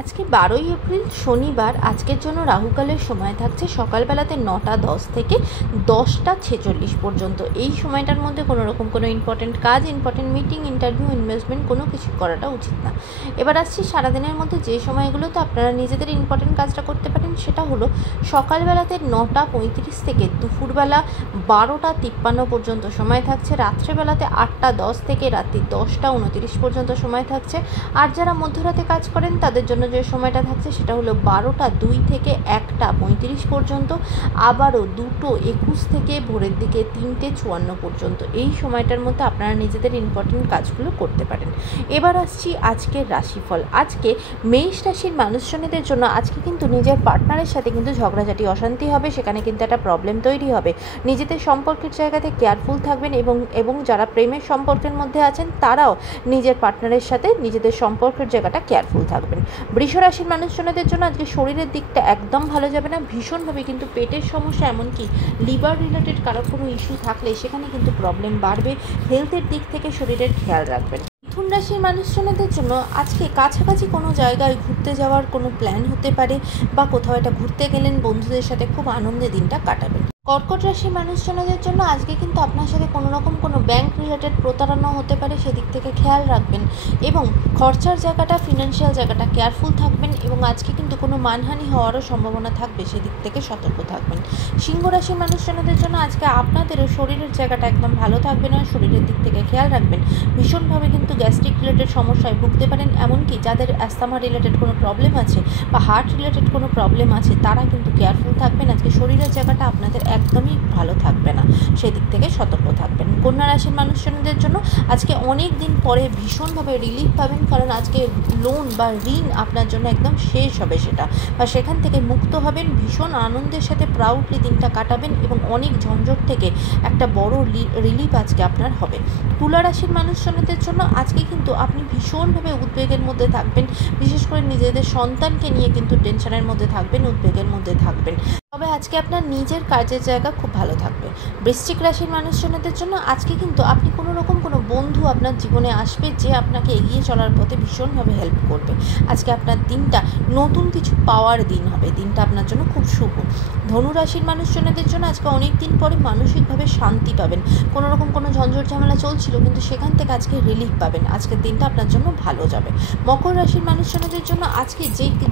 আজকে 12ই এপ্রিল শনিবার। আজকের জন্য রাহুকালের সময় থাকছে সকালবেলাতে 9টা 10 থেকে 10টা 46 পর্যন্ত। এই সময়টার মধ্যে কোনো রকম কোনো ইম্পর্টেন্ট কাজ, ইম্পর্টেন্ট মিটিং, ইন্টারভিউ, ইনভেস্টমেন্ট কোনো কিছু করাটা উচিত না। এবার আসছি সারাদিনের মধ্যে যে সময়গুলোতে আপনারা নিজেদের ইম্পর্টেন্ট কাজটা করতে পারেন, সেটা হলো সকালবেলাতে 9টা 35 থেকে দুপুরবেলা 12টা 53 পর্যন্ত সময় থাকছে। রাত্রেবেলাতে 8টা 10 থেকে রাত্রি 10টা 29 পর্যন্ত সময় থাকছে। আর যারা মধ্যরাতে কাজ করেন তাদের জন্য যে সময়টা থাকছে সেটা হলো 12টা 2 থেকে 1টা 35 পর্যন্ত, আবারও 2টো 21 থেকে ভোরের দিকে 3টে 54 পর্যন্ত। এই সময়টার মধ্যে আপনারা নিজেদের ইম্পর্টেন্ট কাজগুলো করতে পারেন। এবার আসছি আজকের রাশিফল। আজকে মেষ রাশির মানুষজনদের জন্য আজকে কিন্তু নিজের পার্টনারের সাথে কিন্তু ঝগড়াঝাটি অশান্তি হবে, সেখানে কিন্তু একটা প্রবলেম তৈরি হবে। নিজেদের সম্পর্কের জায়গাতে কেয়ারফুল থাকবেন এবং যারা প্রেমের সম্পর্কের মধ্যে আছেন তারাও নিজের পার্টনারের সাথে নিজেদের সম্পর্কের জায়গাটা কেয়ারফুল থাকবেন। বৃষ রাশির মানুষজনদের জন্য আজকে শরীরের দিকটা একদম ভালো যাবে না, ভীষণভাবে কিন্তু পেটের সমস্যা, এমনকি লিভার রিলেটেড কারো কোনো ইস্যু থাকলে সেখানে কিন্তু প্রবলেম বাড়বে। হেলথের দিক থেকে শরীরের খেয়াল রাখবেন। মিথুন রাশির মানুষজনদের জন্য আজকে কাছাকাছি কোনো জায়গায় ঘুরতে যাওয়ার কোনো প্ল্যান হতে পারে, বা কোথাও একটা ঘুরতে গেলেন, বন্ধুদের সাথে খুব আনন্দে দিনটা কাটাবেন। কর্কট রাশির মানুষজনদের জন্য আজকে কিন্তু আপনার সাথে কোনো রকম কোনো ব্যাংক রিলেটেড প্রতারণা হতে পারে, সেদিক থেকে খেয়াল রাখবেন এবং খরচার জায়গাটা, ফিনান্সিয়াল জায়গাটা কেয়ারফুল থাকবেন। এবং আজকে কিন্তু কোনো মানহানি হওয়ারও সম্ভাবনা থাকবে, সেদিক থেকে সতর্ক থাকবেন। সিংহ রাশির মানুষজনদের জন্য আজকে আপনাদেরও শরীরের জায়গাটা একদম ভালো থাকবে না, শরীরের দিক থেকে খেয়াল রাখবেন। ভীষণভাবে কিন্তু গ্যাস্ট্রিক রিলেটেড সমস্যায় ভুগতে পারেন, এমনকি যাদের অ্যাস্থামা রিলেটেড কোনো প্রবলেম আছে বা হার্ট রিলেটেড কোনো প্রবলেম আছে তারা কিন্তু কেয়ারফুল থাকবেন। আজকে শরীরের জায়গাটা আপনাদের একদমই ভালো থাকবে না, সেদিক থেকে সতর্ক থাকবেন। কন্যা রাশির মানুষজনদের জন্য আজকে অনেক দিন পরে ভীষণভাবে রিলিফ পাবেন, কারণ আজকে লোন বা ঋণ আপনার জন্য একদম শেষ হবে, সেটা বা সেখান থেকে মুক্ত হবেন। ভীষণ আনন্দের সাথে প্রাউডলি দিনটা কাটাবেন এবং অনেক ঝঞ্ঝট থেকে একটা বড় রিলিফ আজকে আপনার হবে। তুলা রাশির মানুষজনদের জন্য আজকে কিন্তু আপনি ভীষণভাবে উদ্বেগের মধ্যে থাকবেন, বিশেষ করে নিজেদের সন্তানকে নিয়ে কিন্তু টেনশনের মধ্যে থাকবেন, উদ্বেগের মধ্যে থাকবেন। তবে আজকে আপনার নিজের কাজের জায়গা খুব ভালো থাকবে। বৃশ্চিক রাশির মানুষজনদের জন্য আজকে কিন্তু আপনি কোনো রকম কোনো বন্ধু আপনার জীবনে আসবে, যে আপনাকে এগিয়ে চলার পথে ভীষণভাবে হেল্প করবে। আজকে আপনার দিনটা নতুন কিছু পাওয়ার দিন হবে, দিনটা আপনার জন্য খুব শুভ। ধনু রাশির মানুষজনদের জন্য আজকে অনেক দিন পরে মানসিকভাবে শান্তি পাবেন। কোনো রকম কোনো ঝঞ্ঝট ঝামেলা চলছিল, কিন্তু সেখান থেকে আজকে রিলিফ পাবেন। আজকের দিনটা আপনার জন্য ভালো যাবে। মকর রাশির মানুষজনদের জন্য আজকে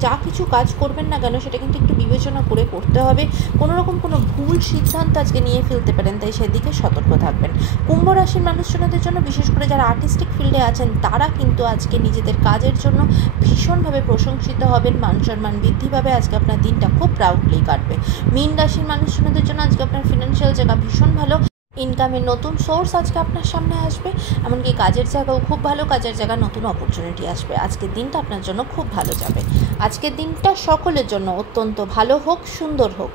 যা কিছু কাজ করবেন না কেন সেটা কিন্তু একটু বিবেচনা করে করতে হবে। কোনো রকম কোনো ভুল সিদ্ধান্ত আজকে নিয়ে ফেলতে পারেন, তাই সেদিকে সতর্ক থাকবেন। কুম্ভ রাশির মানুষজনদের জন্য, বিশেষ করে যারা আর্টিস্টিক ফিল্ডে আছেন তারা কিন্তু আজকে নিজেদের কাজের জন্য ভীষণভাবে প্রশংসিত হবেন, মান সম্মান বৃদ্ধি পাবে। আজকে আপনার দিনটা খুব প্রাউডলি কাটবে। মীন রাশির মানুষজনদের জন্য আজকে আপনার ফিনান্সিয়াল জায়গা ভীষণ ভালো, ইনকামের নতুন সোর্স আজকে আপনার সামনে আসবে, এমনকি কাজের জায়গাও খুব ভালো, কাজের জায়গা নতুন অপরচুনিটি আসবে। আজকের দিনটা আপনার জন্য খুব ভালো যাবে। আজকের দিনটা সকলের জন্য অত্যন্ত ভালো হোক, সুন্দর হোক।